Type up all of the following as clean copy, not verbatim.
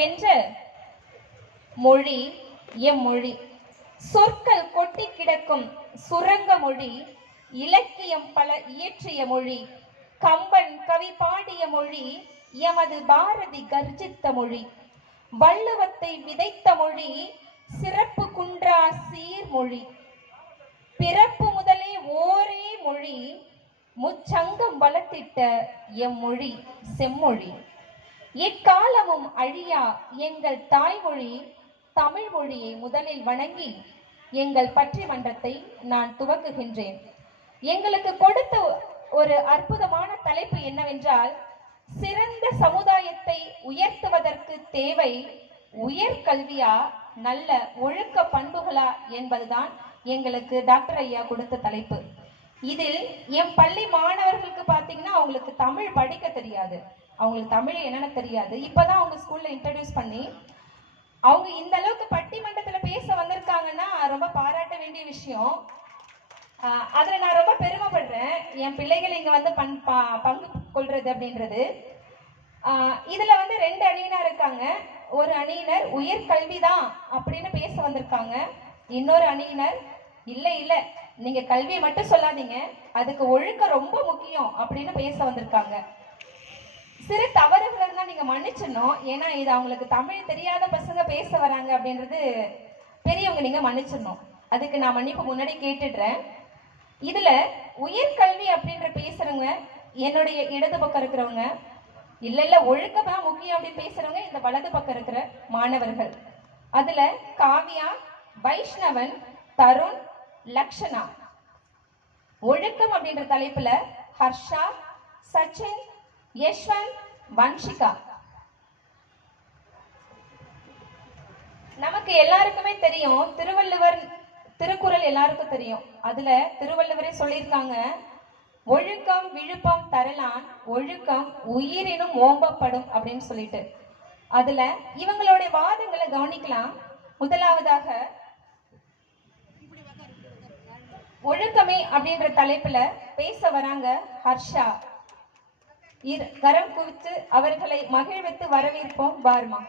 வென்ற மொழி எம்மொழி. சொற்கள் கொட்டி கிடக்கும் சுரங்க மொழி. இலக்கியம் பல இயற்றிய மொழி. கம்பன் கவி பாடிய மொழி. எமது பாரதி கர்ஜித்த மொழி. வள்ளுவத்தை விதைத்த மொழி. சிறப்பு குன்றா சீர்மொழி. பிறப்பு முதலே ஓரே மொழி. முச்சங்கம் வளர்த்திட்ட எம்மொழி செம்மொழி. எக்காலமும் அழியா எங்கள் தாய்மொழி தமிழ் மொழியை முதலில் வணங்கி எங்கள் பட்டிமன்றத்தை நான் துவக்குகின்றேன். எங்களுக்கு கொடுத்த ஒரு அற்புதமான தலைப்பு என்னவென்றால், சிறந்த சமுதாயத்தை உயர்த்துவதற்கு தேவை உயர்கல்வியா நல்ல ஒழுக்க பண்புகளா என்பதுதான் எங்களுக்கு டாக்டர் ஐயா கொடுத்த தலைப்பு. இதில் என் பள்ளி மாணவர்களுக்கு பார்த்தீங்கன்னா அவங்களுக்கு தமிழ் படிக்க தெரியாது, அவங்களுக்கு தமிழ் என்னன்னு தெரியாது. இப்பதான் அவங்க ஸ்கூல்ல இன்ட்ரடியூஸ் பண்ணி அவங்க இந்த அளவுக்கு பட்டிமன்றத்துல பேச வந்திருக்காங்கன்னா ரொம்ப பாராட்ட வேண்டிய விஷயம். அதுல நான் ரொம்ப பெருமைப்படுறேன், என் பிள்ளைகள் இங்க வந்து பங்கு கொள்றது அப்படின்றது. இதுல வந்து 2 அணியினர் இருக்காங்க. ஒரு அணியினர் உயர்கல்விதான் அப்படின்னு பேச வந்திருக்காங்க. இன்னொரு அணியினர் இல்ல இல்ல நீங்க கல்வியை மட்டும் சொல்லாதீங்க, அதுக்கு ஒழுக்கம் ரொம்ப முக்கியம் அப்படின்னு பேச வந்திருக்காங்க. சிறு தவறுகள் இருந்தா நீங்க மன்னிச்சிடணும். ஏன்னா இது அவங்களுக்கு தமிழ் தெரியாத பசங்க பேச வராங்க அப்படின்றது பெரியவங்க, நீங்க மன்னிச்சிடணும். அதுக்கு நான் மன்னிப்பு முன்னாடி கேட்டுடுறேன். இதுல உயர்கல்வி அப்படின்ற பேசுறவங்க என்னுடைய இடது பக்கம் இருக்கிறவங்க, இல்ல இல்ல ஒழுக்கம் தான் முக்கியம் அப்படின்னு பேசுறவங்க இந்த வலது பக்கம் இருக்கிற மாணவர்கள். அதுல காவியா, வைஷ்ணவன், தருண், லக்ஷனா. ஒழுக்கம் அப்படின்ற தலைப்புல ஹர்ஷா, சச்சின், யஷ்வந்த், வன்ஷிகா. நமக்கு எல்லாருக்குமே தெரியும் திருவள்ளுவர் திருக்குறள் எல்லாருக்கும் தெரியும். அதுல திருவள்ளுவரே சொல்லியிருக்காங்க, ஒழுக்கம் விழுப்பம் தரலான் ஒழுக்கம் உயிரினும் ஓம்பப்படும் அப்படின்னு சொல்லிட்டு. அதுல இவங்களுடைய வாதங்களை கவனிக்கலாம். முதலாவதாக ஒழுக்கமே அப்படின்ற தலைப்புல பேச வராங்க ஹர்ஷா. கரம் குவித்து அவர்களை மகிழ்வித்து வரவேற்போம். பார்மா.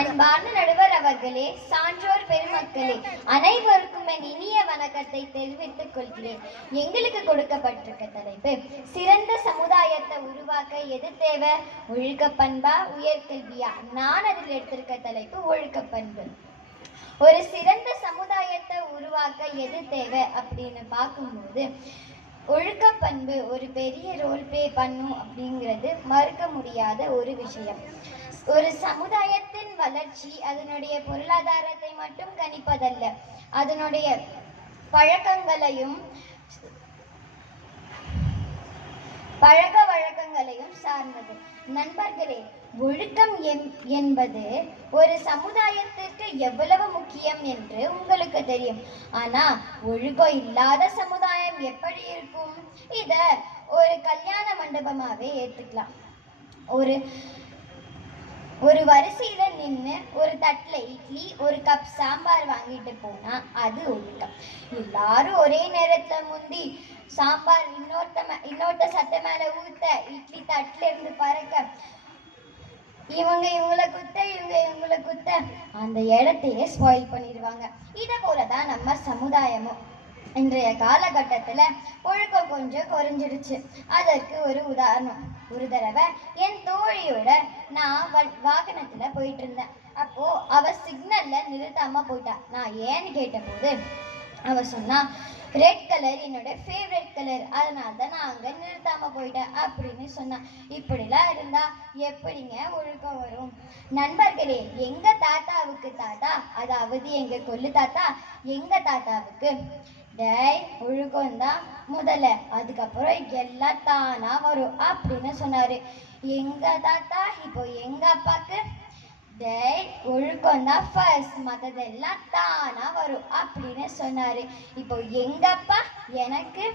அன்பான நடுவர் அவர்களே, சான்றோர் பெருமக்களே, அனைவருக்கும் என் இனிய வணக்கத்தை தெரிவித்துக் கொள்கிறேன். எங்களுக்கு கொடுக்கப்பட்டிருக்க தலைப்பு சிறந்த சமுதாயத்தை உருவாக்க எது தேவை, ஒழுக்க பண்பா உயர்கல்வியா? நான் அதில் எடுத்திருக்க தலைப்பு ஒழுக்க பண்பு. ஒரு சிறந்த சமுதாயத்தை உருவாக்க எது தேவை அப்படின்னு பார்க்கும்போது ஒழுக்க பண்பு ஒரு பெரிய ரோல் பிளே பண்ணும் அப்படிங்கிறது மறுக்க முடியாத ஒரு விஷயம். ஒரு சமுதாயத்தின் வளர்ச்சி அதனுடைய பொருளாதாரத்தை மட்டும் கணிப்பதல்ல, அதனுடைய பழக்கங்களையும் பழக்க வழக்கங்களையும் சார்ந்தது. நண்பர்களே, ஒழுக்கம் என்பது ஒரு சமுதாயத்திற்கு எவ்வளவு முக்கியம் என்று உங்களுக்கு தெரியும். ஆனா ஒழுக்கம் இல்லாத சமுதாயம் எப்படி இருக்கும்? இத ஒரு கல்யாண மண்டபமாவே ஏத்துக்கலாம். ஒரு வரிசையில நின்று ஒரு தட்டுல இட்லி ஒரு கப் சாம்பார் வாங்கிட்டு போனா அது ஒழுக்கம். எல்லாரும் ஒரே நேரத்துல முந்தி சாம்பார் இன்னொருத்த சட்டை மேல ஊத்த, இட்லி தட்டுல இருந்து பறக்க, இவங்க இவங்களை குத்த அந்த இடத்தையே ஸ்பாயில் பண்ணிடுவாங்க. இதை போலதான் நம்ம சமுதாயமும். இன்றைய காலகட்டத்துல ஒழுக்கம் கொஞ்சம் குறைஞ்சிடுச்சு. அதற்கு ஒரு உதாரணம், ஒரு தடவை என் தோழியோட நான் வாகனத்துல போயிட்டு இருந்தேன். அப்போ அவ சிக்னல்ல நிறுத்தாம போயிட்டா. நான் ஏன்னு கேட்டபோது அவ சொன்னா, ரெட் கலர் என்னோட ஃபேவரட் கலர், அதனால தான் நான் அங்க நிறுத்தாம போயிட்டேன் அப்படின்னு சொன்னா. இப்படிலாம் இருந்தா எப்படிங்க ஒழுக்கம் வரும்? நண்பர்களே, எங்க தாத்தாவுக்கு தாத்தா, அதாவது எங்க கொள்ளு தாத்தா, எங்க தாத்தாவுக்கு டேய் ஒழுக்கம் தான் முதல்ல, அதுக்கப்புறம் எல்லாம் தானா வரும் அப்படின்னு சொன்னாரு. எங்க தாத்தா இப்போ எங்க அப்பாக்கு டேய் ஒழுக்கம் தான் ஃபர்ஸ்ட், மற்றதெல்லாம் தானா வரும் அப்படின்னு சொன்னாரு. இப்போ எங்க அப்பா எனக்கு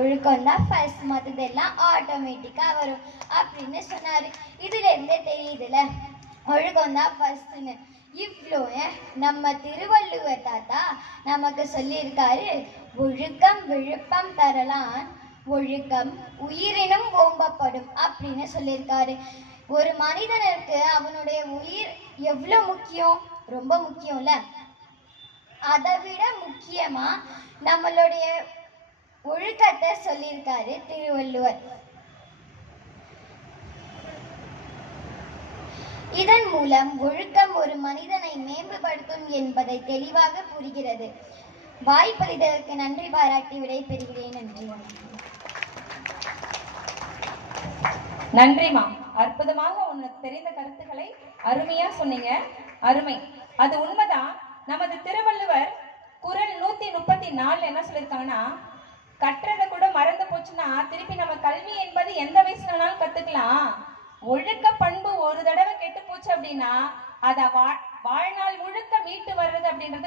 ஒழுக்கம் தான் ஃபர்ஸ்ட், மற்றதெல்லாம் ஆட்டோமேட்டிக்கா வரும் அப்படின்னு சொன்னாரு. இதுல இருந்தே தெரியுதுல ஒழுக்கம் தான் ஃபர்ஸ்ட்னு. இவ்வளோ நம்ம திருவள்ளுவர் தாத்தா நமக்கு சொல்லியிருக்காரு, ஒழுக்கம் விழுப்பம் தரலான், ஒழுக்கம் உயிரினும் ஓம்பப்படும் அப்படின்னு சொல்லியிருக்காரு. ஒரு மனிதனுக்கு அவனுடைய உயிர் எவ்வளோ முக்கியம், ரொம்ப முக்கியம்ல. அதை விட முக்கியமா நம்மளுடைய ஒழுக்கத்தை சொல்லியிருக்காரு திருவள்ளுவர். இதன் மூலம் ஒழுக்கம் ஒரு மனிதனை மேம்படுத்தும் என்பதை தெளிவாக புரிகிறது. வாய்ப்பளித்ததற்கு நன்றி பாராட்டி விடைபெறுகிறேன். நன்றி. நன்றிமா. அற்புதமாக உனக்கு தெரிந்த கருத்துக்களை அருமையா சொன்னீங்க. அருமை. அது உண்மைதான். நமது திருவள்ளுவர் குறள் 134 என்ன சொல்லியிருக்காங்கன்னா, கற்றதை கூட மறந்து போச்சுன்னா திருப்பி நம்ம கல்வி என்பது எந்த வயசுல வேணாலும் கத்துக்கலாம். ஒழுக்க பண்பு ஒரு தடவை கெட்டு போச்சு அப்படின்னா அதை வாழ்நாள் முழுக்க மீட்டு வர்றது அப்படின்றது